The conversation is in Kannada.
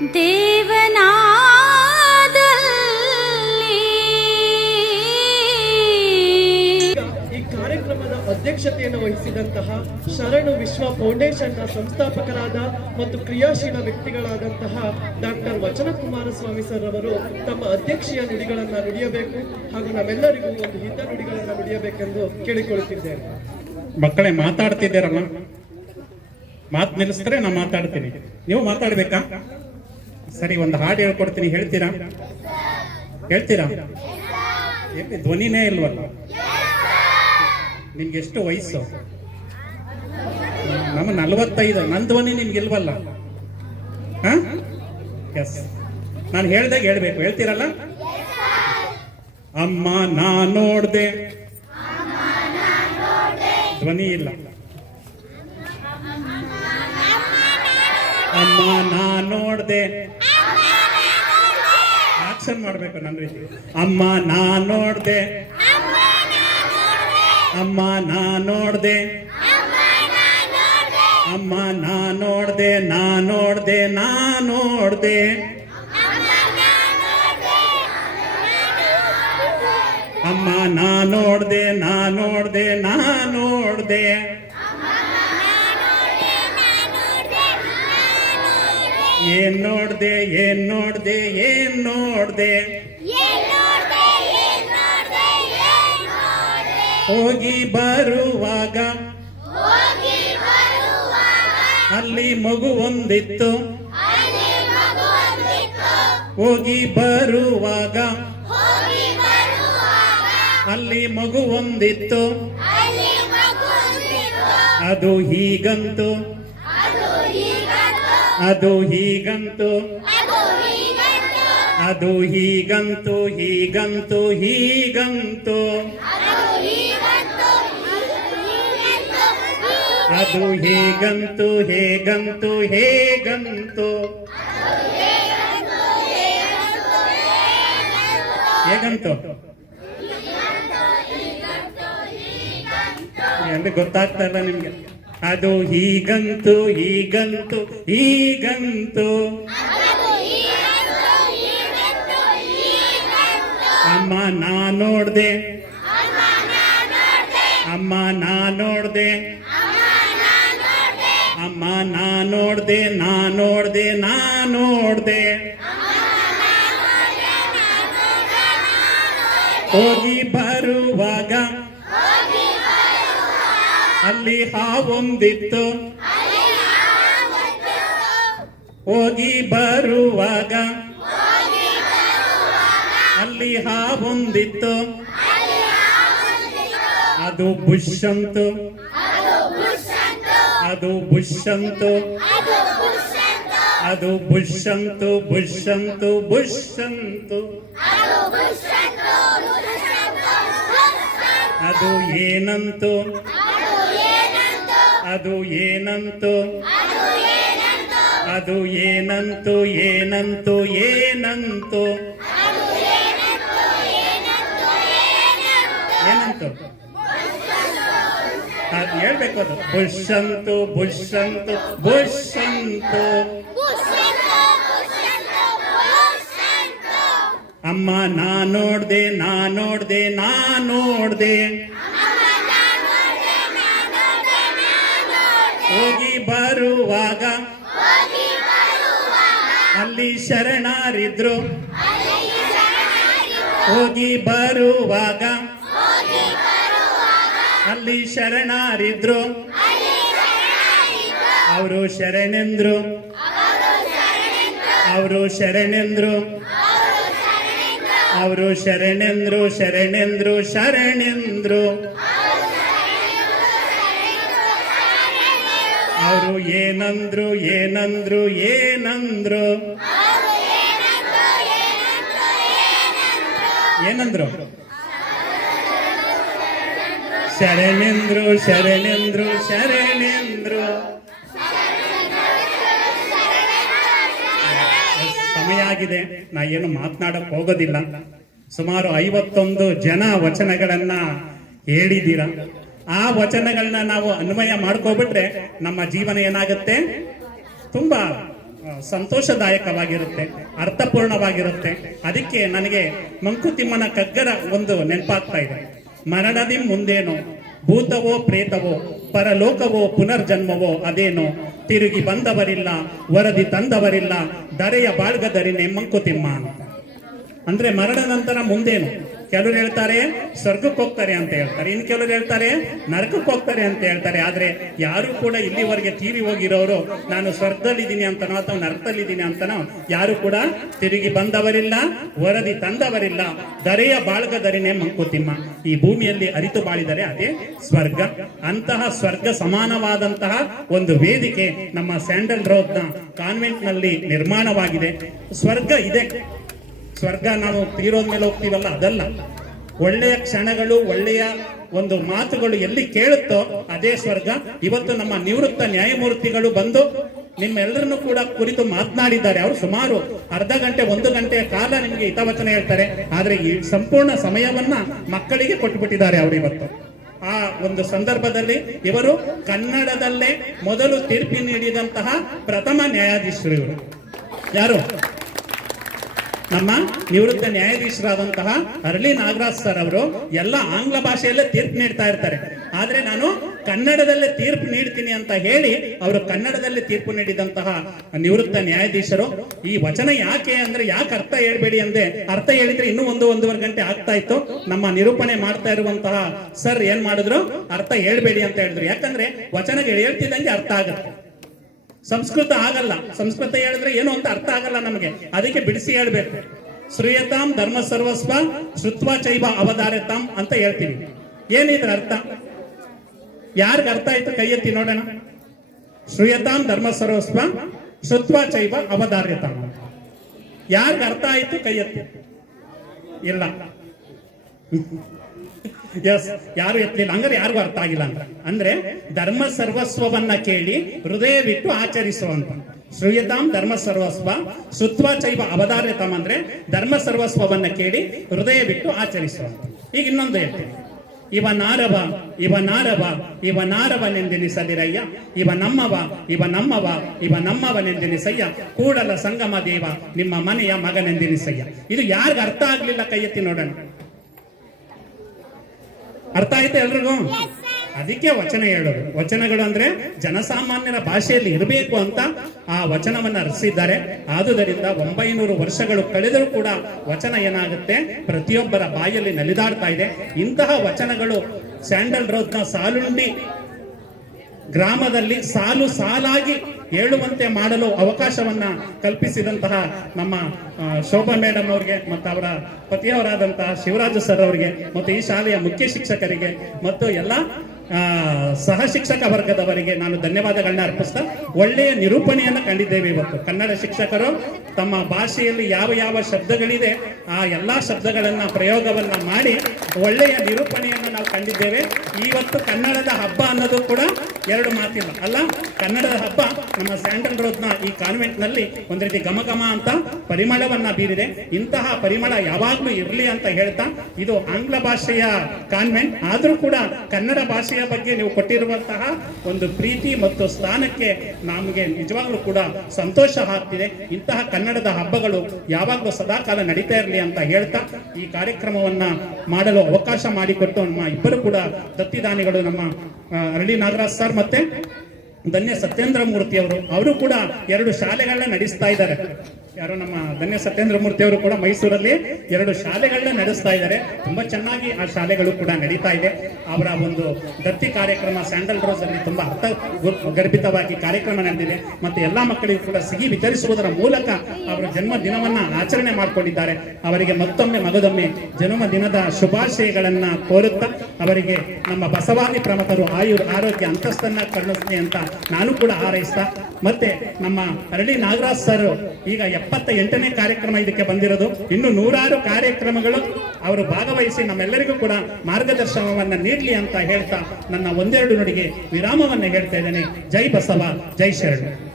ದೇವನಾದಲ್ಲಿ. ಈ ಕಾರ್ಯಕ್ರಮದ ಅಧ್ಯಕ್ಷತೆಯನ್ನು ವಹಿಸಿದಂತಹ ಶರಣು ವಿಶ್ವ ಫೌಂಡೇಶನ್ನ ಸಂಸ್ಥಾಪಕರಾದ ಮತ್ತು ಕ್ರಿಯಾಶೀಲ ವ್ಯಕ್ತಿಗಳಾದಂತಹ ಡಾಕ್ಟರ್ ವಚನ ಕುಮಾರಸ್ವಾಮಿ ಸರ್ ಅವರು ತಮ್ಮ ಅಧ್ಯಕ್ಷೀಯ ನುಡಿಗಳನ್ನ ನುಡಿಯಬೇಕು ಹಾಗೂ ನಾವೆಲ್ಲರಿಗೂ ಒಂದು ಹಿತ ನುಡಿಗಳನ್ನ ನುಡಿಯಬೇಕೆಂದು ಕೇಳಿಕೊಳ್ಳುತ್ತಿದ್ದೇನೆ. ಮಕ್ಕಳೇ ಮಾತಾಡ್ತಿದ್ದೀರಲ್ಲ? ಮಾತು ನಿಲ್ಲಿಸಿದ್ರೆ ನಾ ಮಾತಾಡ್ತೀನಿ. ನೀವು ಮಾತಾಡ್ಬೇಕಾ? ಸರಿ, ಒಂದು ಹಾಡು ಹೇಳ್ಕೊಡ್ತೀನಿ, ಹೇಳ್ತೀರಾ? ಹೇಳ್ತೀರಾ? ಎಲ್ಲಿ? ಧ್ವನಿನೇ ಇಲ್ವಲ್ಲ? ನಿಮ್ಗೆ ಎಷ್ಟು ವಯಸ್ಸು? ನಮ್ಮ ನಲ್ವತ್ತೈದು. ನನ್ನ ಧ್ವನಿ ನಿಮ್ಗೆ ಇಲ್ವಲ್ಲ? ಹಾ? ಎಸ್ ನಾನು ಹೇಳ್ದಾಗ ಹೇಳ್ಬೇಕು. ಹೇಳ್ತೀರಲ್ಲ? ಅಮ್ಮ, ನಾ ನೋಡ್ದೆ. ಧ್ವನಿ ಇಲ್ಲ. ಅಮ್ಮ ನಾ ನೋಡ್ದೆ. ಆಕ್ಷನ್ ಮಾಡ್ಬೇಕು ನನ್ನ ರೀತಿ. ಅಮ್ಮ ನಾ ನೋಡ್ದೆ. ಅಮ್ಮ ನಾ ನೋಡ್ದೆ. ಅಮ್ಮ ನಾ ನೋಡ್ದೆ ನಾ ನೋಡ್ದೆ ನಾ ನೋಡ್ದೆ. ಅಮ್ಮ ನಾ ನೋಡ್ದೆ ನಾ ನೋಡ್ದೆ ನಾ ನೋಡ್ದೆ. ಏನ್ ನೋಡ್ದೆ ಏನ್ ನೋಡ್ದೆ ಏನ್ ನೋಡ್ದೆ? ಹೋಗಿ ಬರುವಾಗ, ಅಲ್ಲಿ ಮಗು ಒಂದಿತ್ತು. ಹೋಗಿ ಬರುವಾಗ, ಅಲ್ಲಿ ಮಗು ಒಂದಿತ್ತು. ಅದು ಹೀಗಂತು. ಅದು ಹೀಗಂತು. ಅದು ಹೀಗಂತು. ಹೀಗಂತು ಹೀಗಂತು ಅದು ಹೇಗಂತು. ಹೇಗಂತು ಹೇಗಂತು ಹೇಗಂತು. ಅಂದ್ರೆ ಗೊತ್ತಾಗ್ತಾ ಇಲ್ಲ ನಿಮ್ಗೆ. ಅದು ಹೀಗಂತು ಹೀಗಂತು ಹೀಗಂತು. ಅಮ್ಮ ನಾ ನೋಡ್ದೆ. ಅಮ್ಮ ನಾ ನೋಡ್ದೆ. ಅಮ್ಮ ನಾ ನೋಡ್ದೆ ನಾ ನೋಡ್ದೆ ನಾ ನೋಡ್ದೆ. ಹೋಗಿ ಅಲ್ಲಿ ಹಾವೊಂದಿತ್ತು ಹೋಗಿ ಬರುವಾಗ ಅಲ್ಲಿ ಹಾವೊಂದಿತ್ತು. ಅದು ಬುಷ್ ಅಂತು ಅದು ಬುಷ್ ಅಂತು ಅದು ಬುಷ್ ಅಂತು ಬುಷ್ ಅಂತು ಬುಷ್ ಅಂತು ಅದು ಏನಂತು? ಅದು ಏನಂತು? ಅದು ಏನಂತು? ಏನಂತು ಏನಂತು ಏನಂತು? ಅದು ಹೇಳ್ಬೇಕು ಅದು. ಬುಷ್ ಅಂತು ಬುಷ್ ಅಂತು ಬುಷ್ ಅಂತು ಅಮ್ಮ ನಾ ನೋಡ್ದೆ ನಾ ನೋಡ್ದೆ ನಾ ನೋಡ್ದೆ. ಬರುವಾಗ ಅಲ್ಲಿ ಶರಣಾರಿದ್ರು. ಹೋಗಿ ಬರುವಾಗ ಅಲ್ಲಿ ಶರಣಾರಿದ್ರು. ಅವರು ಶರಣೆಂದ್ರು. ಅವರು ಶರಣೆಂದ್ರು. ಅವರು ಶರಣೆಂದ್ರು ಶರಣೆಂದ್ರು ಶರಣೆಂದ್ರು. ಅವರು ಏನಂದ್ರು ಏನಂದ್ರು ಏನಂದ್ರು. ಏನಂದ್ರು? ಶರಣೆಂದ್ರು ಶರಣೆಂದ್ರು ಶರಣೆಂದ್ರು. ಸಮಯ ಆಗಿದೆ. ನಾ ಏನು ಮಾತನಾಡಕ್ ಹೋಗೋದಿಲ್ಲ. ಸುಮಾರು ಐವತ್ತೊಂದು ಜನ ವಚನಗಳನ್ನ ಹೇಳಿದ್ದೀರ. ಆ ವಚನಗಳನ್ನ ನಾವು ಅನ್ವಯ ಮಾಡ್ಕೋಬಿಟ್ರೆ ನಮ್ಮ ಜೀವನ ಏನಾಗುತ್ತೆ? ತುಂಬಾ ಸಂತೋಷದಾಯಕವಾಗಿರುತ್ತೆ, ಅರ್ಥಪೂರ್ಣವಾಗಿರುತ್ತೆ. ಅದಕ್ಕೆ ನನಗೆ ಮಂಕುತಿಮ್ಮನ ಕಗ್ಗರ ಒಂದು ನೆನಪಾಗ್ತಾ ಇದೆ. ಮರಣದಿ ಮುಂದೇನು, ಭೂತವೋ ಪ್ರೇತವೋ, ಪರಲೋಕವೋ ಪುನರ್ಜನ್ಮವೋ ಅದೇನೋ, ತಿರುಗಿ ಬಂದವರಿಲ್ಲ, ವರದಿ ತಂದವರಿಲ್ಲ, ದರೆಯ ಬಾಳ್ಗದರಿನೇ ಮಂಕುತಿಮ್ಮ ಅಂತ. ಅಂದ್ರೆ ಮರಣ ನಂತರ ಮುಂದೇನು? ಕೆಲವರು ಹೇಳ್ತಾರೆ, ಸ್ವರ್ಗಕ್ಕೆ ಹೋಗ್ತಾರೆ ಅಂತ ಹೇಳ್ತಾರೆ. ಇನ್ನು ಕೆಲವರು ಹೇಳ್ತಾರೆ, ನರಕಕ್ಕೆ ಹೋಗ್ತಾರೆ ಅಂತ ಹೇಳ್ತಾರೆ. ಆದ್ರೆ ಯಾರು ಕೂಡ ಇಲ್ಲಿವರೆಗೆ ತೀರಿ ಹೋಗಿರೋರು, ನಾನು ಸ್ವರ್ಗದಲ್ಲಿದ್ದೀನಿ ಅಂತನೋ ಅಥವಾ ನರಕದಲ್ಲಿದ್ದೀನಿ ಅಂತನೋ, ಯಾರು ಕೂಡ ತಿರುಗಿ ಬಂದವರಿಲ್ಲ, ವರದಿ ತಂದವರಿಲ್ಲ. ದರೆಯ ಬಾಳ್ಗದರಿನೇ ಮಂಕುತಿಮ್ಮ. ಈ ಭೂಮಿಯಲ್ಲಿ ಅರಿತು ಬಾಳಿದರೆ ಅದೇ ಸ್ವರ್ಗ. ಅಂತಹ ಸ್ವರ್ಗ ಸಮಾನವಾದಂತಹ ಒಂದು ವೇದಿಕೆ ನಮ್ಮ ಸ್ಯಾಂಡಲ್ ರೋಡ್ನ ಕಾನ್ವೆಂಟ್ನಲ್ಲಿ ನಿರ್ಮಾಣವಾಗಿದೆ. ಸ್ವರ್ಗ ಇದೆ. ಸ್ವರ್ಗ ನಾವು ತೀರೋದ್ಮೇಲೆ ಹೋಗ್ತೀವಲ್ಲ? ಅದಲ್ಲ. ಒಳ್ಳೆಯ ಕ್ಷಣಗಳು, ಒಳ್ಳೆಯ ಒಂದು ಮಾತುಗಳು ಎಲ್ಲಿ ಕೇಳುತ್ತೋ ಅದೇ ಸ್ವರ್ಗ. ಇವತ್ತು ನಮ್ಮ ನಿವೃತ್ತ ನ್ಯಾಯಮೂರ್ತಿಗಳು ಬಂದು ನಿಮ್ಮೆಲ್ಲರನ್ನು ಕೂಡ ಕುರಿತು ಮಾತನಾಡಿದ್ದಾರೆ. ಅವರು ಸುಮಾರು ಅರ್ಧ ಗಂಟೆ, ಒಂದು ಗಂಟೆಯ ಕಾಲ ನಿಮಗೆ ಹಿತವಚನ ಹೇಳ್ತಾರೆ. ಆದ್ರೆ ಈ ಸಂಪೂರ್ಣ ಸಮಯವನ್ನ ಮಕ್ಕಳಿಗೆ ಕೊಟ್ಟುಬಿಟ್ಟಿದ್ದಾರೆ ಅವರು ಇವತ್ತು. ಆ ಒಂದು ಸಂದರ್ಭದಲ್ಲಿ ಇವರು ಕನ್ನಡದಲ್ಲೇ ಮೊದಲು ತೀರ್ಪು ನೀಡಿದಂತಹ ಪ್ರಥಮ ನ್ಯಾಯಾಧೀಶರು ಇವರು. ಯಾರು? ನಮ್ಮ ನಿವೃತ್ತ ನ್ಯಾಯಾಧೀಶರಾದಂತಹ ಅರಳಿ ನಾಗರಾಜ್ ಸರ್ ಅವರು ಎಲ್ಲ ಆಂಗ್ಲ ಭಾಷೆಯಲ್ಲೇ ತೀರ್ಪು ನೀಡ್ತಾ ಇರ್ತಾರೆ. ಆದ್ರೆ ನಾನು ಕನ್ನಡದಲ್ಲೇ ತೀರ್ಪು ನೀಡ್ತೀನಿ ಅಂತ ಹೇಳಿ ಅವರು ಕನ್ನಡದಲ್ಲಿ ತೀರ್ಪು ನೀಡಿದಂತಹ ನಿವೃತ್ತ ನ್ಯಾಯಾಧೀಶರು, ಈ ವಚನ ಯಾಕೆ ಅಂದ್ರೆ ಯಾಕೆ ಅರ್ಥ ಹೇಳ್ಬೇಡಿ ಅಂದೆ. ಅರ್ಥ ಹೇಳಿದ್ರೆ ಇನ್ನೂ ಒಂದು ಒಂದೂವರೆ ಗಂಟೆ ಆಗ್ತಾ ಇತ್ತು. ನಮ್ಮ ನಿರೂಪಣೆ ಮಾಡ್ತಾ ಇರುವಂತಹ ಸರ್ ಏನ್ ಮಾಡಿದ್ರು? ಅರ್ಥ ಹೇಳ್ಬೇಡಿ ಅಂತ ಹೇಳಿದ್ರು. ಯಾಕಂದ್ರೆ ವಚನಗಳು ಹೇಳ್ತಿದ್ದಂಗೆ ಅರ್ಥ ಆಗುತ್ತೆ. ಸಂಸ್ಕೃತ ಆಗಲ್ಲ. ಸಂಸ್ಕೃತ ಹೇಳಿದ್ರೆ ಏನು ಅಂತ ಅರ್ಥ ಆಗಲ್ಲ ನಮಗೆ. ಅದಕ್ಕೆ ಬಿಡಿಸಿ ಹೇಳ್ಬೇಕು. ಶ್ರೀಯತಾಂ ಧರ್ಮ ಸರ್ವಸ್ವ ಶ್ರುತ್ವ ಚೈವ ಅವಧಾರತಾಂ ಅಂತ ಹೇಳ್ತೀವಿ. ಏನಿದ್ರ ಅರ್ಥ? ಯಾರಿಗ ಅರ್ಥ ಆಯ್ತು ಕೈ ಎತ್ತಿ ನೋಡೋಣ. ಶ್ರೀಯತಾಂ ಧರ್ಮ ಸರ್ವಸ್ವ ಶ್ರುತ್ವ ಚೈವ ಅವಧಾರ್ಯತಾಂ. ಯಾರಿಗ ಅರ್ಥ ಆಯ್ತು ಕೈ ಎತ್ತಿ? ಇಲ್ಲ. ಎಸ್ ಯಾರು ಎತ್ತಲಿಲ್ಲ. ಅಂದ್ರೆ ಯಾರಿಗೂ ಅರ್ಥ ಆಗಿಲ್ಲ ಅಂತ. ಅಂದ್ರೆ ಧರ್ಮ ಸರ್ವಸ್ವವನ್ನ ಕೇಳಿ ಹೃದಯ ಬಿಟ್ಟು ಆಚರಿಸುವಂತ ಶ್ರೂಯತಾಂ ಧರ್ಮ ಸರ್ವಸ್ವ, ಸುತ್ವ ಚೈವ ಅವಧಾರ್ಯತಾಂ ಅಂದ್ರೆ ಧರ್ಮ ಸರ್ವಸ್ವವನ್ನ ಕೇಳಿ ಹೃದಯ ಬಿಟ್ಟು ಆಚರಿಸುವಂತ ಈಗ ಇನ್ನೊಂದು ಹೇಳ್ತೀನಿ. ಇವ ನಾರವ ಇವ ನಾರವ, ಇವ ನಾರವನೆಂದೆನಿಸದಿರಯ್ಯ. ಇವ ನಮ್ಮವ ಇವ ನಮ್ಮವ, ಇವ ನಮ್ಮವನೆಂದೆನಿಸಯ್ಯ. ಕೂಡಲ ಸಂಗಮ ದೇವ, ನಿಮ್ಮ ಮನೆಯ ಮಗನೆಂದೆನಿಸಯ್ಯ. ಇದು ಯಾರಿಗ ಅರ್ಥ ಆಗ್ಲಿಲ್ಲ ಕೈ ಎತ್ತಿ ನೋಡೋಣ. ಅರ್ಥ ಆಯ್ತಾ ಎಲ್ರಿಗೂ? ಅದಕ್ಕೆ ವಚನ ಹೇಳೋದು. ವಚನಗಳು ಅಂದ್ರೆ ಜನಸಾಮಾನ್ಯರ ಭಾಷೆಯಲ್ಲಿ ಇರಬೇಕು ಅಂತ ಆ ವಚನವನ್ನ ರಚಿಸಿದ್ದಾರೆ. ಆದುದರಿಂದ ಒಂಬೈನೂರು ವರ್ಷಗಳು ಕಳೆದರೂ ಕೂಡ ವಚನ ಏನಾಗುತ್ತೆ? ಪ್ರತಿಯೊಬ್ಬರ ಬಾಯಲ್ಲಿ ನಲಿದಾಡ್ತಾ ಇದೆ. ಇಂತಹ ವಚನಗಳು ಸ್ಯಾಂಡಲ್ ರೋಡ್ನ ಸಾಲುಂಡಿ ಗ್ರಾಮದಲ್ಲಿ ಸಾಲು ಸಾಲಾಗಿ ಹೇಳುವಂತೆ ಮಾಡಲು ಅವಕಾಶವನ್ನ ಕಲ್ಪಿಸಿದಂತಹ ನಮ್ಮ ಶೋಭಾ ಮೇಡಮ್ ಅವರಿಗೆ ಮತ್ತು ಅವರ ಪತಿಯವರಾದಂತಹ ಶಿವರಾಜ ಸರ್ ಅವರಿಗೆ ಮತ್ತು ಈ ಶಾಲೆಯ ಮುಖ್ಯ ಶಿಕ್ಷಕರಿಗೆ ಮತ್ತು ಎಲ್ಲ ಸಹ ಶಿಕ್ಷಕ ವರ್ಗದವರಿಗೆ ನಾನು ಧನ್ಯವಾದಗಳನ್ನ ಅರ್ಪಿಸ್ತಾ ಒಳ್ಳೆಯ ನಿರೂಪಣೆಯನ್ನು ಕಂಡಿದ್ದೇವೆ ಇವತ್ತು. ಕನ್ನಡ ಶಿಕ್ಷಕರು ತಮ್ಮ ಭಾಷೆಯಲ್ಲಿ ಯಾವ ಯಾವ ಶಬ್ದಗಳಿದೆ ಆ ಎಲ್ಲ ಶಬ್ದಗಳನ್ನ ಪ್ರಯೋಗವನ್ನ ಮಾಡಿ ಒಳ್ಳೆಯ ನಿರೂಪಣೆಯನ್ನು ನಾವು ಕಂಡಿದ್ದೇವೆ. ಇವತ್ತು ಕನ್ನಡದ ಹಬ್ಬ ಅನ್ನೋದು ಕೂಡ ಎರಡು ಮಾತಿಲ್ಲ. ಅಲ್ಲ ಕನ್ನಡದ ಹಬ್ಬ ನಮ್ಮ ಸ್ಯಾಂಡಲ್ ರೋಡ್ನ ಈ ಕಾನ್ವೆಂಟ್ನಲ್ಲಿ ಒಂದ್ ರೀತಿ ಘಮ ಅಂತ ಪರಿಮಳವನ್ನ ಬೀರಿದೆ. ಇಂತಹ ಪರಿಮಳ ಯಾವಾಗ್ಲೂ ಇರಲಿ ಅಂತ ಹೇಳ್ತಾ ಇದು ಆಂಗ್ಲ ಭಾಷೆಯ ಕಾನ್ವೆಂಟ್. ಆದ್ರೂ ಕೂಡ ಕನ್ನಡ ಭಾಷೆಯ ಬಗ್ಗೆ ನೀವು ಕೊಟ್ಟಿರುವಂತಹ ಒಂದು ಪ್ರೀತಿ ಮತ್ತು ಸ್ಥಾನಕ್ಕೆ ನಮಗೆ ನಿಜವಾಗ್ಲೂ ಕೂಡ ಸಂತೋಷ ಆಗ್ತಿದೆ. ಇಂತಹ ಕನ್ನಡದ ಹಬ್ಬಗಳು ಯಾವಾಗಲೂ ಸದಾಕಾಲ ನಡೀತಾ ಇರಲಿ ಅಂತ ಹೇಳ್ತಾ ಈ ಕಾರ್ಯಕ್ರಮವನ್ನ ಮಾಡಲು ಅವಕಾಶ ಮಾಡಿಕೊಟ್ಟು ನಮ್ಮ ಇಬ್ಬರು ಕೂಡ ದತ್ತಿದಾನಿಗಳು ನಮ್ಮ ಅರಳಿ ನಾಗರಾಜ್ ಸರ್ ಮತ್ತೆ ಧನ್ಯ ಸತ್ಯೇಂದ್ರ ಮೂರ್ತಿ ಅವರು ಅವರು ಕೂಡ ಎರಡು ಶಾಲೆಗಳನ್ನ ನಡೆಸ್ತಾ ಇದ್ದಾರೆ. ಯಾರು ನಮ್ಮ ಧನ್ಯ ಸತ್ಯೇಂದ್ರ ಮೂರ್ತಿ ಅವರು ಕೂಡ ಮೈಸೂರಲ್ಲಿ ಎರಡು ಶಾಲೆಗಳನ್ನ ನಡೆಸ್ತಾ ಇದ್ದಾರೆ. ತುಂಬಾ ಚೆನ್ನಾಗಿ ಆ ಶಾಲೆಗಳು ಕೂಡ ನಡೀತಾ ಇದೆ. ಅವರ ಒಂದು ದತ್ತಿ ಕಾರ್ಯಕ್ರಮ ಸ್ಯಾಂಡಲ್ ರೋಸ್ ಅಲ್ಲಿ ತುಂಬಾ ಅರ್ಥ ಗರ್ಭಿತವಾಗಿ ಕಾರ್ಯಕ್ರಮ ನಡೆದಿದೆ. ಮತ್ತೆ ಎಲ್ಲಾ ಮಕ್ಕಳಿಗೂ ಕೂಡ ಸಿಹಿ ವಿತರಿಸುವುದರ ಮೂಲಕ ಅವರ ಜನ್ಮ ದಿನವನ್ನ ಆಚರಣೆ ಮಾಡಿಕೊಂಡಿದ್ದಾರೆ. ಅವರಿಗೆ ಮತ್ತೊಮ್ಮೆ ಮಗದೊಮ್ಮೆ ಜನ್ಮ ದಿನದ ಶುಭಾಶಯಗಳನ್ನ ಕೋರುತ್ತಾ ಅವರಿಗೆ ನಮ್ಮ ಬಸವಾದಿ ಪ್ರಮುಖರು ಆಯುರ್ ಆರೋಗ್ಯ ಅಂತಸ್ತನ್ನ ಕರುಣಿಸ್ತೀನಿ ಅಂತ ನಾನು ಕೂಡ ಹಾರೈಸ್ತಾ, ಮತ್ತೆ ನಮ್ಮ ಅರಳಿ ನಾಗರಾಜ್ ಸರ್, ಈಗ ಎಪ್ಪತ್ತ ಎಂಟನೇ ಕಾರ್ಯಕ್ರಮ ಇದಕ್ಕೆ ಬಂದಿರೋದು. ಇನ್ನು ನೂರಾರು ಕಾರ್ಯಕ್ರಮಗಳು ಅವರು ಭಾಗವಹಿಸಿ ನಮ್ಮೆಲ್ಲರಿಗೂ ಕೂಡ ಮಾರ್ಗದರ್ಶನವನ್ನ ನೀಡಲಿ ಅಂತ ಹೇಳ್ತಾ ನನ್ನ ಒಂದೆರಡು ನುಡಿಗೆ ವಿರಾಮವನ್ನ ಹೇಳ್ತಾ ಇದ್ದೇನೆ. ಜೈ ಬಸವ, ಜೈ ಶರಣ.